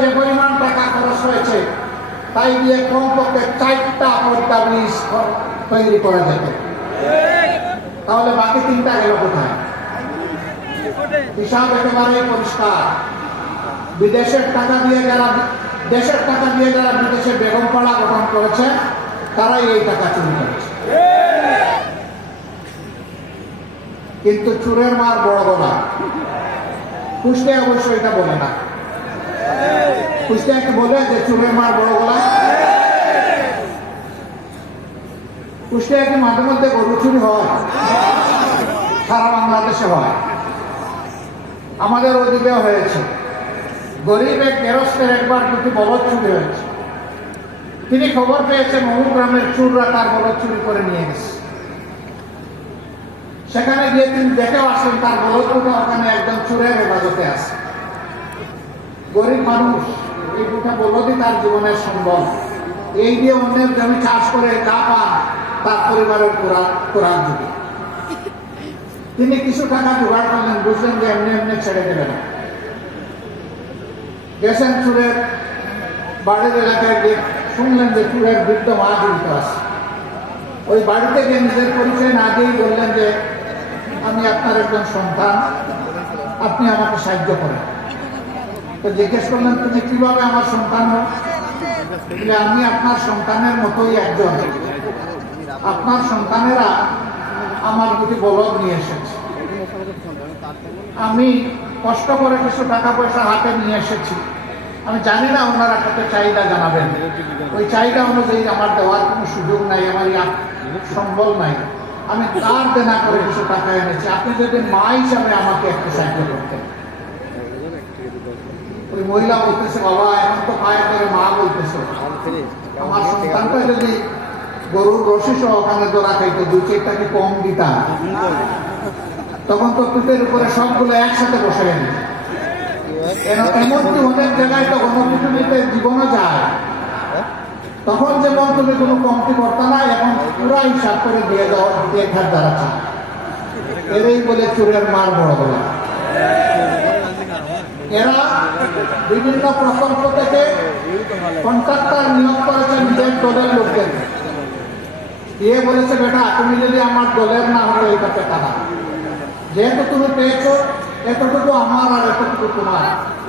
যে পরিমাণ টাকা খরচ হয়েছে, তাই দিয়ে কমপক্ষে চারটা পদ্মা ব্রিজ তৈরি করা যেত তাহলে বাকি তিনটা গেল কোথায়? হিসাব একেবারেই পরিষ্কার। বিদেশের টাকা দিয়ে যারা দেশের টাকা দিয়ে যারা বিদেশে বেগম পাড়া গঠন করেছে, তারাই এই টাকা চুরি করেছে। কিন্তু চুরের মার বড় গলা কুষ্টিয়া অবশ্য এটা বলে না। কুষ্টিয়া কি বলে যে চুরের মার বড় গলা। কুষ্টিয়া কি মাঝে মধ্যে গরু চুরি হয়। সারা বাংলাদেশে হয়। আমাদের ওদিকেও হয়েছে। গরিব এক গেরস্তের একবার দুটি বলদ চুরি হয়েছে। তিনি খবর পেয়েছেন অমুক গ্রামের চুররা তার বলদ চুরি করে নিয়ে গেছে। সেখানে গিয়ে তিনি দেখেও আসেন তার বলদ ওখানে একদম চুরের হেফাজতে আছে। গরিব মানুষ। এই দুটা বলদই তার জীবনের সম্ভব। এই দিয়ে অন্যের জমি চাষ করে যা পান তার পরিবারের কোরআন যুগে তিনি কিছু টাকা জোগাড় করলেন, বুঝলেন যে এমনি এমনি ছেড়ে দেবেন গেছেন চুরের বাড়ির এলাকায় গিয়ে শুনলেন যে চুরের বৃদ্ধ মা জীবিত আছে। ওই বাড়িতে গিয়ে নিজের পরিচয় না দিয়েই বললেন যে, আমি আপনার একজন সন্তান, আপনি আমাকে সাহায্য করেন। তো জিজ্ঞেস করলেন তুমি কীভাবে আমার সন্তান হো আমি আপনার সন্তানের মতোই একজন। আপনার সন্তানেরা আমার দুটি বলদ নিয়ে এসেছে। আমি কষ্ট করে কিছু টাকা পয়সা হাতে নিয়ে এসেছি। আমি জানি না ওনারা কত চাহিদা জানাবেন। ওই চাহিদা অনুযায়ী আমার দেওয়ার কোনো সুযোগ নাই, আমার সম্বল নাই। আমি তার দেনা করে কিছু টাকা এনেছি? আপনি যদি মা হিসাবে আমাকে একটু সাহায্য করতেন। মহিলা বলতেছে, বাবা, এখন তো পায়ে করে মা বলতেছে। আমার সন্তানটা যদি গরুর রশি সহ ওখানে জোড়া খাইতো দুই চারটা কি কম দিতাম? তখন তো পিঠের উপরে সবগুলো একসাথে বসে গেল। এমনকি অনেক জায়গায় তো গণপিটুনিতে জীবনও যায়। তখন যেমন তুমি কোনো কমতি করতে না, এখন পুরা হিসাব করে দিয়ে দাও দিয়ে খার দ্বারা এরই বলে চুরের মার বড় বলা এরা বিভিন্ন প্রকল্প থেকে কন্ট্রাক্টর নিয়োগ করেছে নিজের দলের লোকদের দিয়ে বলেছে, বেটা, তুমি যদি আমার দলের না হলে এই কাছে টাকা যেহেতু তুমি পেয়েছ, এতটুকু আমার আর এতটুকু তোমার।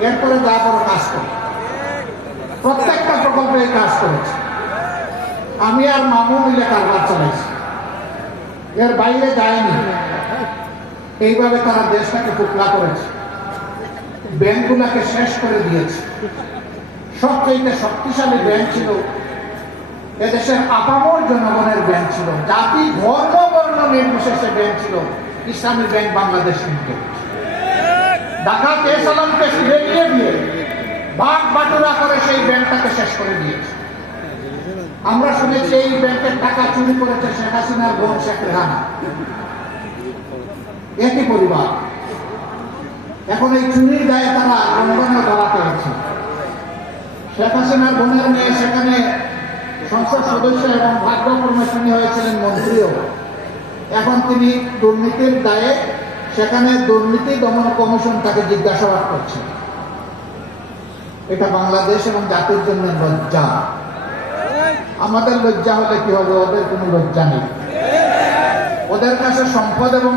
এরপরে যা বড় কাজ করো। প্রত্যেকটা প্রকল্পে এই কাজ করেছে। আমি আর মামু মিলে কারবার চালাইছি। এর বাইরে যায়নি। এইভাবে তারা দেশটাকে টুকরা করেছে। ব্যাংকগুলোকে শেষ করে দিয়েছে। সবচেয়ে শক্তিশালী ব্যাংক ছিল এদেশের আপামর জনগণের ব্যাংক ছিল। জাতি, ধর্ম, বর্ণ নির্বিশেষে ব্যাংক ছিল। ইসলামী ব্যাংক বাংলাদেশ লিমিটেড ঢাকা কে সালামকে নিয়ে দিয়ে ভাগ বাটুরা করে সেই ব্যাংকটাকে শেষ করে দিয়েছে। আমরা শুনেছি এই ব্যাংকের টাকা চুরি করেছে শেখ হাসিনার বোন শেখ রেহানা একই পরিবার। এখন এই চুরির দায়ে তারা লন্ডনে দাঁড়াতে হচ্ছে। শেখ হাসিনার বোনের মেয়ে, সেখানে সংসদ সদস্য এবং ভাগ্যক্রমে তিনি হয়েছিলেন মন্ত্রীও। এখন তিনি দুর্নীতির দায়ে সেখানে দুর্নীতি দমন কমিশন তাকে জিজ্ঞাসাবাদ করছে। এটা বাংলাদেশ এবং জাতির জন্য লজ্জা। আমাদের লজ্জা হলে কি হবে? ওদের কোনো লজ্জা নেই। ওদের কাছে সম্পদ এবং